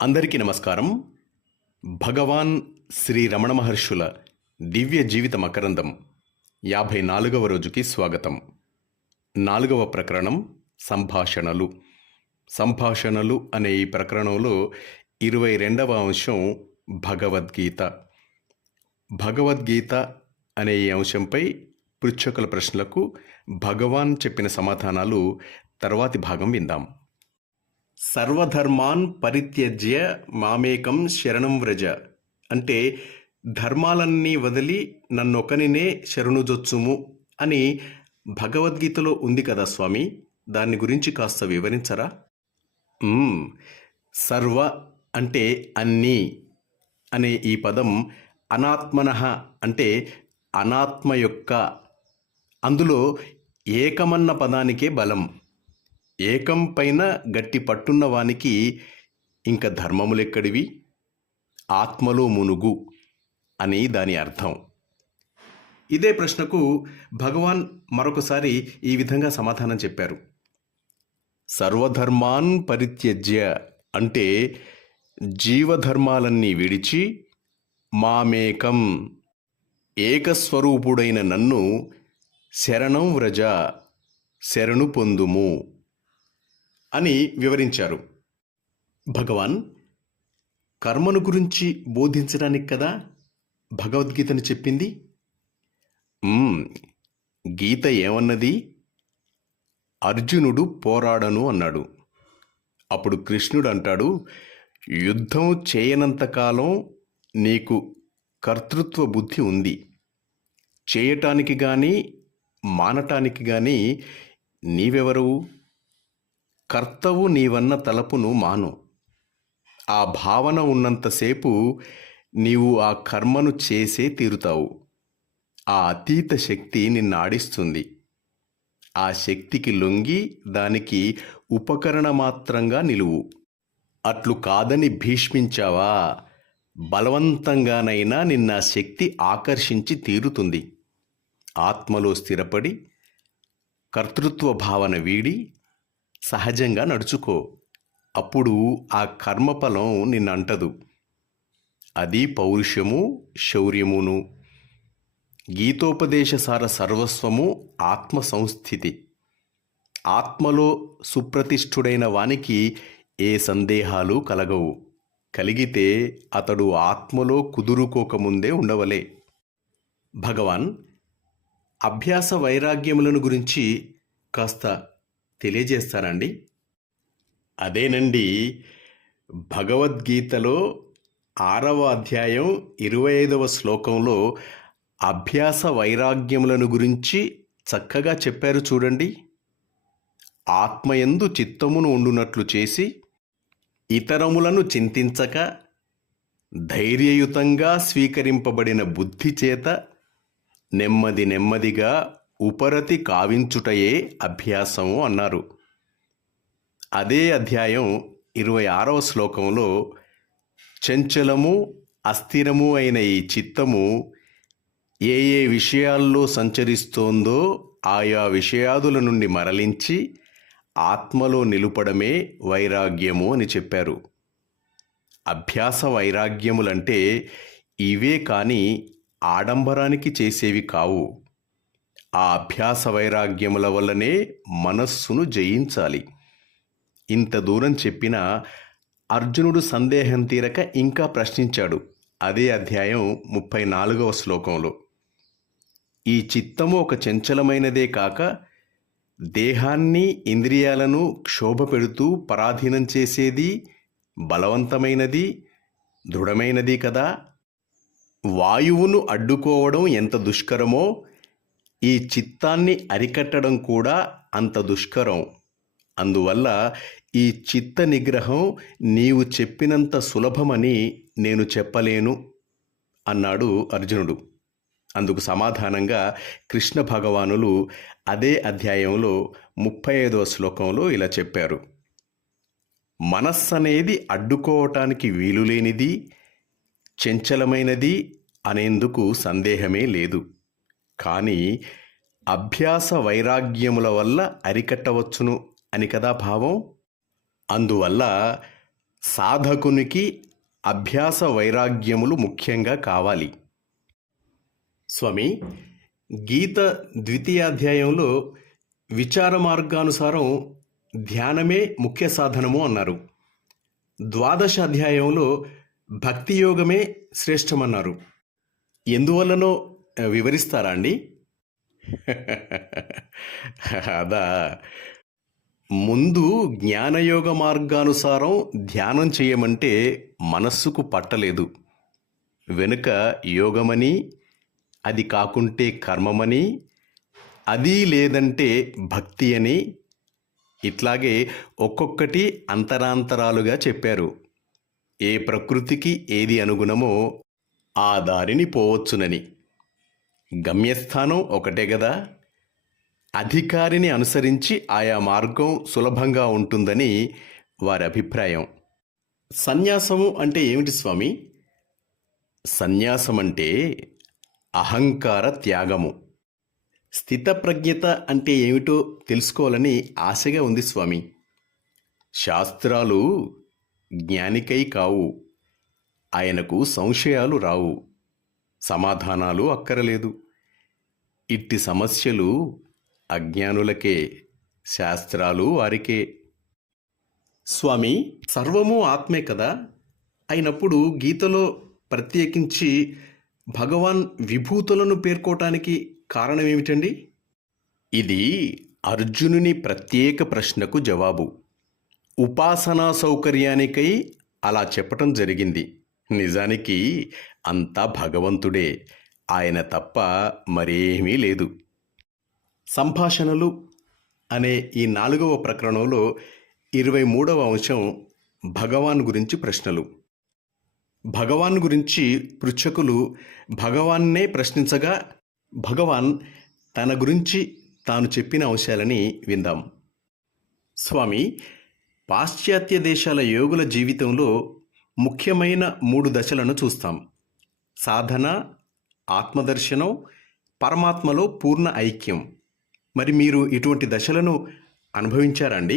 అందరికీ నమస్కారం. భగవాన్ శ్రీ రమణ మహర్షుల దివ్య జీవిత మకరందం 54వ రోజుకి స్వాగతం. 4వ ప్రకరణం సంభాషణలు. సంభాషణలు అనే ఈ ప్రకరణంలో 22వ అంశం భగవద్గీత. భగవద్గీత అనే ఈ అంశంపై పృచ్ఛకుల ప్రశ్నలకు భగవాన్ చెప్పిన సమాధానాలు తర్వాతి భాగం విందాం. సర్వధర్మాన్ పరిత్యజ్య మామేకం శరణం వ్రజ అంటే ధర్మాలన్నీ వదిలి నన్నొకనినే శరణుజొచ్చుము అని భగవద్గీతలో ఉంది కదా స్వామి, దాని గురించి కాస్త వివరించరా? సర్వ అంటే అన్నీ అనే ఈ పదం అనాత్మనః అంటే అనాత్మ యొక్క, అందులో ఏకమన్న పదానికే బలం. ఏకం పైన గట్టి పట్టున్న వానికి ఇంక ధర్మములెక్కడివి, ఆత్మలో మునుగు అని దాని అర్థం. ఇదే ప్రశ్నకు భగవాన్ మరొకసారి ఈ విధంగా సమాధానం చెప్పారు. సర్వధర్మాన్ పరిత్యజ్య అంటే జీవధర్మాలన్నీ విడిచి మామేకం ఏకస్వరూపుడైన నన్ను శరణం వ్రజ శరణు పొందుము అని వివరించారు. భగవాన్ కర్మను గురించి బోధించడానికి కదా భగవద్గీతను చెప్పింది. గీత ఏమన్నది? అర్జునుడు పోరాడను అన్నాడు. అప్పుడు కృష్ణుడు అంటాడు, యుద్ధం చేయనంతకాలం నీకు కర్తృత్వ బుద్ధి ఉంది. చేయటానికి కానీ మానటానికి కానీ నీవెవరు? కర్తవు నీవన్న తలపును మాను. ఆ భావన ఉన్నంతసేపు నీవు ఆ కర్మను చేసే తీరుతావు. ఆ అతీత శక్తి నిన్ను ఆడిస్తుంది. ఆ శక్తికి లొంగి దానికి ఉపకరణ మాత్రంగా నిలువు. అట్లు కాదని భీష్మించావా, బలవంతంగానైనా నిన్న శక్తి ఆకర్షించి తీరుతుంది. ఆత్మలో స్థిరపడి కర్తృత్వ భావన వీడి సహజంగా నడుచుకో. అప్పుడు ఆ కర్మఫలం నిన్నంటదు. అది పౌరుషము, శౌర్యమును. గీతోపదేశసార సర్వస్వము ఆత్మ సంస్థితి. ఆత్మలో సుప్రతిష్ఠుడైన వానికి ఏ సందేహాలు కలగవు. కలిగితే అతడు ఆత్మలో కుదురుకోకముందే ఉండవలే. భగవాన్ అభ్యాస వైరాగ్యములను గురించి కాస్త తెలియజేస్తారండి? అదేనండి, భగవద్గీతలో 6వ అధ్యాయం 25వ శ్లోకంలో అభ్యాస వైరాగ్యములను గురించి చక్కగా చెప్పారు చూడండి. ఆత్మయందు చిత్తమును ఉండునట్లు చేసి ఇతరములను చింతించక ధైర్యయుతంగా స్వీకరింపబడిన బుద్ధి చేత నెమ్మది నెమ్మదిగా ఉపరతి కావించుటయే అభ్యాసము అన్నారు. అదే అధ్యాయం 26వ శ్లోకంలో చంచలము అస్థిరము అయిన ఈ చిత్తము ఏ ఏ విషయాల్లో సంచరిస్తోందో ఆయా విషయాదుల నుండి మరలించి ఆత్మలో నిలుపడమే వైరాగ్యము అని చెప్పారు. అభ్యాస వైరాగ్యములంటే ఇవే కానీ ఆడంబరానికి చేసేవి కావు. ఆ అభ్యాస వైరాగ్యముల వల్లనే మనస్సును జయించాలి. ఇంత దూరం చెప్పిన అర్జునుడు సందేహం తీరక ఇంకా ప్రశ్నించాడు. అదే అధ్యాయం 34వ శ్లోకంలో, ఈ చిత్తము ఒక చంచలమైనదే కాక దేహాన్ని ఇంద్రియాలను క్షోభ పెడుతూ పరాధీనం చేసేది, బలవంతమైనది, దృఢమైనది కదా. వాయువును అడ్డుకోవడం ఎంత దుష్కరమో ఈ చిత్తాన్ని అరికట్టడం కూడా అంత దుష్కరం. అందువల్ల ఈ చిత్త నిగ్రహం నీవు చెప్పినంత సులభమని నేను చెప్పలేను అన్నాడు అర్జునుడు. అందుకు సమాధానంగా కృష్ణ భగవానులు అదే అధ్యాయంలో 35వ శ్లోకంలో ఇలా చెప్పారు. మనస్సనేది అడ్డుకోవటానికి వీలులేనిది, చంచలమైనది అనేందుకు సందేహమే లేదు. కానీ అభ్యాస వైరాగ్యముల వల్ల అరికట్టవచ్చును అని కదా భావం. అందువల్ల సాధకునికి అభ్యాస వైరాగ్యములు ముఖ్యంగా కావాలి. స్వామి, గీత ద్వితీయాధ్యాయంలో విచార మార్గానుసారం ధ్యానమే ముఖ్య సాధనము అన్నారు. ద్వాదశ అధ్యాయంలో భక్తి యోగమే శ్రేష్టమన్నారు. ఎందువల్లనో వివరిస్తారా అండి? అదా, ముందు జ్ఞానయోగ మార్గానుసారం ధ్యానం చేయమంటే మనస్సుకు పట్టలేదు. వెనుక యోగమని, అది కాకుంటే కర్మమని, అది లేదంటే భక్తి అని, ఇట్లాగే ఒక్కొక్కటి అంతరాంతరాలుగా చెప్పారు. ఏ ప్రకృతికి ఏది అనుగుణమో ఆ దారిని పోవచ్చునని. గమ్యస్థానం ఒకటే గదా. అధికారిని అనుసరించి ఆయా మార్గం సులభంగా ఉంటుందని వారి అభిప్రాయం. సన్యాసము అంటే ఏమిటి స్వామి? సన్యాసం అంటే అహంకార త్యాగము. స్థితప్రజ్ఞత అంటే ఏమిటో తెలుసుకోవాలని ఆశగా ఉంది స్వామి. శాస్త్రాలు జ్ఞానికై కావు, ఆయనకు సంశయాలు రావు, సమాధానాలు అక్కరలేదు. ఇట్టి సమస్యలు అజ్ఞానులకే, శాస్త్రాలు వారికే. స్వామి, సర్వము ఆత్మే కదా అయినప్పుడు గీతలో ప్రత్యేకించి భగవాన్ విభూతులను పేర్కోవటానికి కారణం ఏమిటండి? ఇది అర్జునుని ప్రత్యేక ప్రశ్నకు జవాబు. ఉపాసనా సౌకర్యానికై అలా చెప్పటం జరిగింది. నిజానికి అంతా భగవంతుడే, ఆయన తప్ప మరేమీ లేదు. సంభాషణలు అనే ఈ 4వ ప్రకరణంలో 23వ అంశం భగవాన్ గురించి ప్రశ్నలు. భగవాన్ గురించి పృచ్ఛకులు భగవాన్నే ప్రశ్నించగా భగవాన్ తన గురించి తాను చెప్పిన అంశాలని విందాం. స్వామి, పాశ్చాత్య దేశాల యోగుల జీవితంలో ముఖ్యమైన 3 దశలను చూస్తాం. సాధన, ఆత్మదర్శనం, పరమాత్మలో పూర్ణ ఐక్యం. మరి మీరు ఇటువంటి దశలను అనుభవించారండి?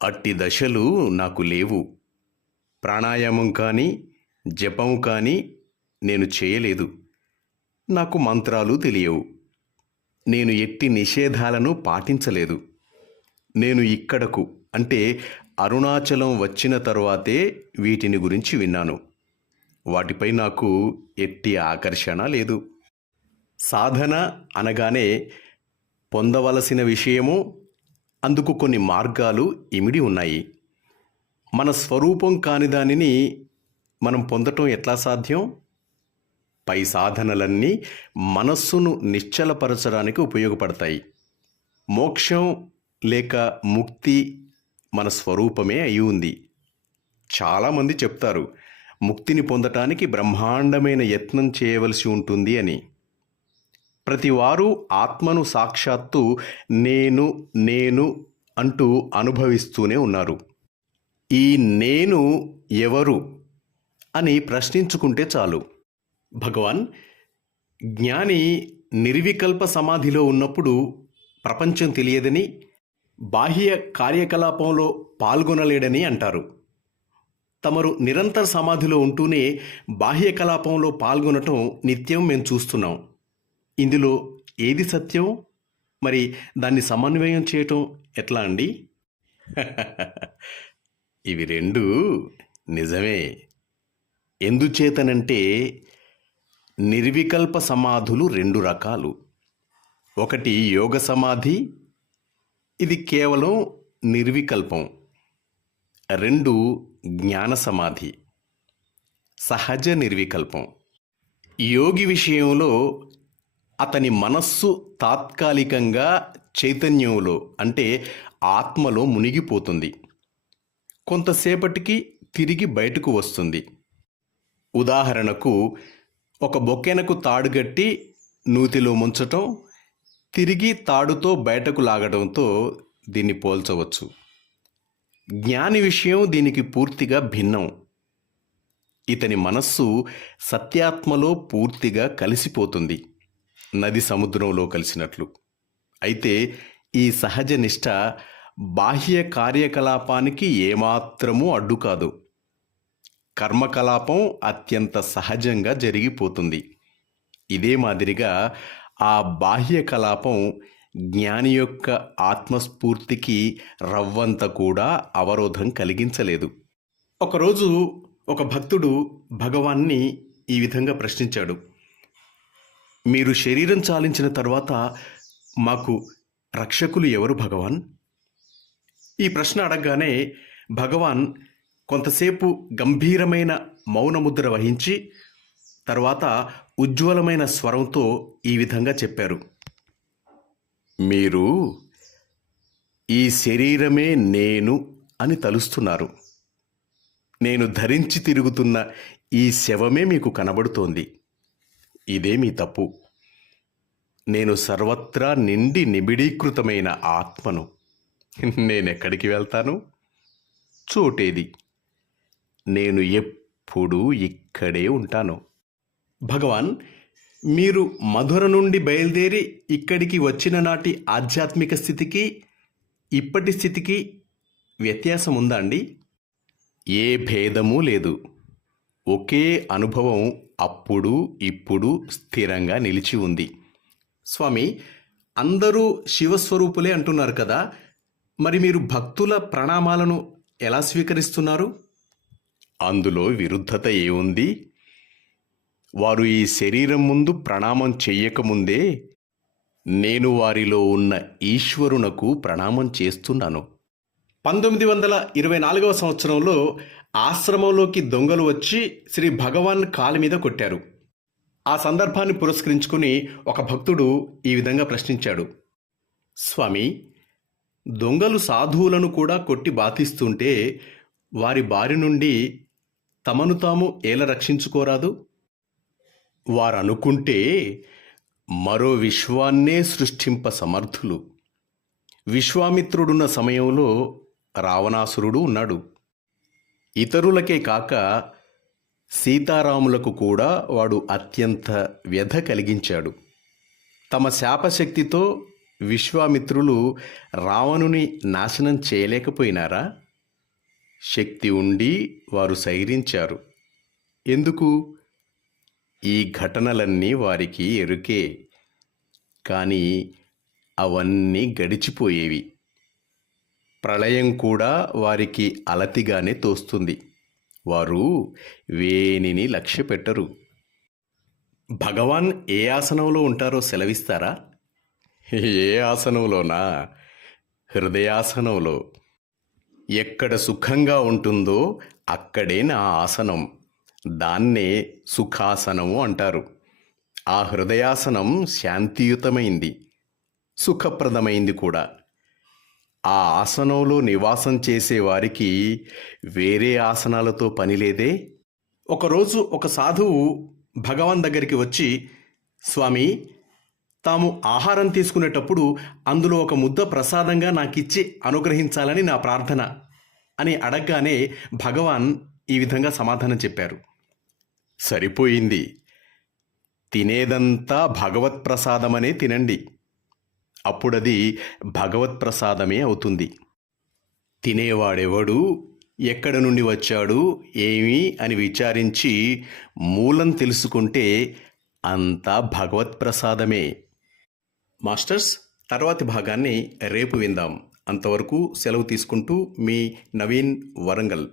అట్టి దశలు నాకు లేవు. ప్రాణాయామం కానీ జపం కానీ నేను చేయలేదు. నాకు మంత్రాలు తెలియవు. నేను ఎట్టి నిషేధాలను పాటించలేదు. నేను ఇక్కడకు అంటే అరుణాచలం వచ్చిన తరువాతే వీటిని గురించి విన్నాను. వాటిపై నాకు ఎట్టి ఆకర్షణ లేదు. సాధన అనగానే పొందవలసిన విషయము, అందుకు కొన్ని మార్గాలు ఇమిడి ఉన్నాయి. మన స్వరూపం కాని దానిని మనం పొందటం ఎట్లా సాధ్యం? పై సాధనలన్నీ మనస్సును నిశ్చలపరచడానికి ఉపయోగపడతాయి. మోక్షం లేక ముక్తి మన స్వరూపమే అయి ఉంది. చాలామంది చెప్తారు ముక్తిని పొందటానికి బ్రహ్మాండమైన యత్నం చేయవలసి ఉంటుంది అని. ప్రతివారు ఆత్మను సాక్షాత్తు నేను నేను అంటూ అనుభవిస్తూనే ఉన్నారు. ఈ నేను ఎవరు అని ప్రశ్నించుకుంటే చాలు. భగవాన్, జ్ఞాని నిర్వికల్ప సమాధిలో ఉన్నప్పుడు ప్రపంచం తెలియదని, బాహ్య కార్యకలాపంలో పాల్గొనలేడని అంటారు. తమరు నిరంతర సమాధిలో ఉంటూనే బాహ్య కలాపంలో పాల్గొనటం నిత్యం మేము చూస్తున్నాం. ఇందులో ఏది సత్యం? మరి దాన్ని సమన్వయం చేయటం ఎట్లా అండి? ఇవి రెండు నిజమే. ఎందుచేతనంటే నిర్వికల్ప సమాధులు 2 రకాలు. ఒకటి యోగ సమాధి, ఇది కేవలం నిర్వికల్పం. 2 జ్ఞాన సమాధి, సహజ నిర్వికల్పం. యోగి విషయంలో అతని మనస్సు తాత్కాలికంగా చైతన్యంలో అంటే ఆత్మలో మునిగిపోతుంది. కొంతసేపటికి తిరిగి బయటకు వస్తుంది. ఉదాహరణకు, ఒక బొక్కెనకు తాడుగట్టి నూతిలో ముంచటం, తిరిగి తాడుతో బయటకు లాగడంతో దీన్ని పోల్చవచ్చు. జ్ఞాని విషయం దీనికి పూర్తిగా భిన్నం. ఇతని మనస్సు సత్యాత్మలో పూర్తిగా కలిసిపోతుంది, నది సముద్రంలో కలిసినట్లు. అయితే ఈ సహజ నిష్ఠ బాహ్య కార్యకలాపానికి ఏమాత్రమూ అడ్డు కాదు. కర్మకలాపం అత్యంత సహజంగా జరిగిపోతుంది. ఇదే మాదిరిగా ఆ బాహ్య కలాపం జ్ఞాని యొక్క ఆత్మస్ఫూర్తికి రవ్వంత కూడా అవరోధం కలిగించలేదు. ఒకరోజు ఒక భక్తుడు భగవాన్ని ఈ విధంగా ప్రశ్నించాడు. మీరు శరీరం చాలించిన తర్వాత మాకు రక్షకులు ఎవరు భగవాన్? ఈ ప్రశ్న అడగగానే భగవాన్ కొంతసేపు గంభీరమైన మౌనముద్ర వహించి తర్వాత ఉజ్వలమైన స్వరంతో ఈ విధంగా చెప్పారు. మీరు ఈ శరీరమే నేను అని తలుస్తున్నారు. నేను ధరించి తిరుగుతున్న ఈ శవమే మీకు కనబడుతోంది. ఇదే మీ తప్పు. నేను సర్వత్రా నిండి నిబిడీకృతమైన ఆత్మను. నేనెక్కడికి వెళ్తాను? చోటేది. నేను ఎప్పుడూ ఇక్కడే ఉంటాను. భగవాన్, మీరు మధుర నుండి బయలుదేరి ఇక్కడికి వచ్చిన నాటి ఆధ్యాత్మిక స్థితికి ఇప్పటి స్థితికి వ్యత్యాసం ఉందా అండి? ఏ భేదమూ లేదు. ఒకే అనుభవం అప్పుడు ఇప్పుడు స్థిరంగా నిలిచి ఉంది. స్వామి, అందరూ శివస్వరూపులే అంటున్నారు కదా, మరి మీరు భక్తుల ప్రణామాలను ఎలా స్వీకరిస్తున్నారు? అందులో విరుద్ధత ఏముంది? వారు ఈ శరీరం ముందు ప్రణామం చెయ్యకముందే నేను వారిలో ఉన్న ఈశ్వరునకు ప్రణామం చేస్తున్నాను. 1924వ సంవత్సరంలో ఆశ్రమంలోకి దొంగలు వచ్చి శ్రీ భగవాన్ కాలి మీద కొట్టారు. ఆ సందర్భాన్ని పురస్కరించుకుని ఒక భక్తుడు ఈ విధంగా ప్రశ్నించాడు. స్వామి, దొంగలు సాధువులను కూడా కొట్టి బాధిస్తుంటే వారి బారి నుండి తమను తాము ఎలా రక్షించుకోరాదు? వారనుకుంటే మరో విశ్వాన్నే సృష్టింప సమర్థులు. విశ్వామిత్రుడున్న సమయంలో రావణాసురుడు ఉన్నాడు. ఇతరులకే కాక సీతారాములకు కూడా వాడు అత్యంత వ్యధ కలిగించాడు. తమ శాపశక్తితో విశ్వామిత్రులు రావణుని నాశనం చేయలేకపోయినారా? శక్తి ఉండి వారు సైరించారు. ఎందుకు? ఈ ఘటనలన్నీ వారికి ఎరుకే. కానీ అవన్నీ గడిచిపోయేవి. ప్రళయం కూడా వారికి అలతిగానే తోస్తుంది. వారు వేనిని లక్ష్యపెట్టరు. భగవాన్ ఏ ఆసనంలో ఉంటారో సెలవిస్తారా? ఏ ఆసనంలోనా? హృదయాసనంలో. ఎక్కడ సుఖంగా ఉంటుందో అక్కడే నా ఆసనం. దాన్నే సుఖాసనము అంటారు. ఆ హృదయాసనం శాంతియుతమైంది, సుఖప్రదమైంది కూడా. ఆ ఆసనంలో నివాసం చేసేవారికి వేరే ఆసనాలతో పనిలేదే. ఒకరోజు ఒక సాధువు భగవాన్ దగ్గరికి వచ్చి, స్వామి, తాము ఆహారం తీసుకునేటప్పుడు అందులో ఒక ముద్ద ప్రసాదంగా నాకిచ్చి అనుగ్రహించాలని నా ప్రార్థన అని అడగగానే భగవాన్ ఈ విధంగా సమాధానం చెప్పారు. సరిపోయింది. తినేదంతా భగవత్ ప్రసాదమనే తినండి. అప్పుడది భగవత్ ప్రసాదమే అవుతుంది. తినేవాడెవడు, ఎక్కడ నుండి వచ్చాడు, ఏమి అని విచారించి మూలం తెలుసుకుంటే అంతా భగవత్ ప్రసాదమే. మాస్టర్స్, తర్వాతి భాగాన్ని రేపు విందాం. అంతవరకు సెలవు తీసుకుంటూ మీ నవీన్, వరంగల్.